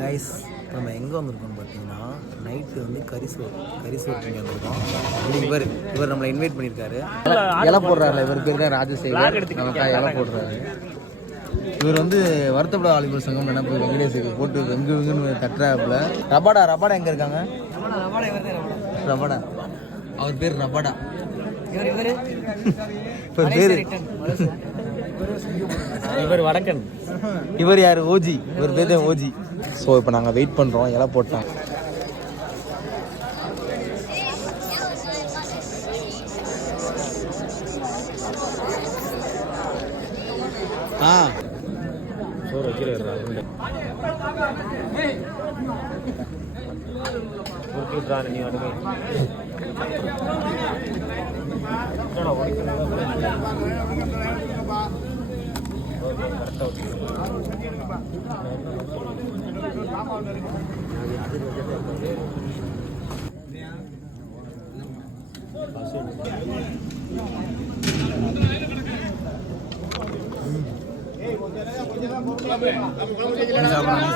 Guys நம்ம எங்கே வந்திருக்கோம்னு பார்த்தீங்கன்னா நைட்டு வந்து கரிசோறு திங்க வந்திருக்கோம். இவர் நம்மளை இன்வைட் பண்ணியிருக்காரு. இலை போடுறாருல, இவர் பேர் தான் ராஜசேகர். நமக்காக இலை போடுறாரு. இவர் வந்து வருத்தப்பட வாலிபர் சங்கம் நினைப்பு வெங்கடேஷுக்கு போட்டு வெங்குன்னு தட்டுறாப்புல. ரபாடா எங்கே இருக்காங்க? ரபாடா அவர் பேர் ரபாடா. இவர் வடக்கன். இவர் யார்? ஓஜி. இவர் பேர் தான் ஓஜி. ஸோ இப்போ நாங்கள் வெயிட் பண்ணுறோம். இலை போட்டோம். சோறு வைக்கிறா நீ அடுங்க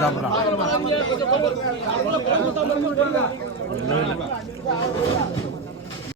சாப்பிட்றான்.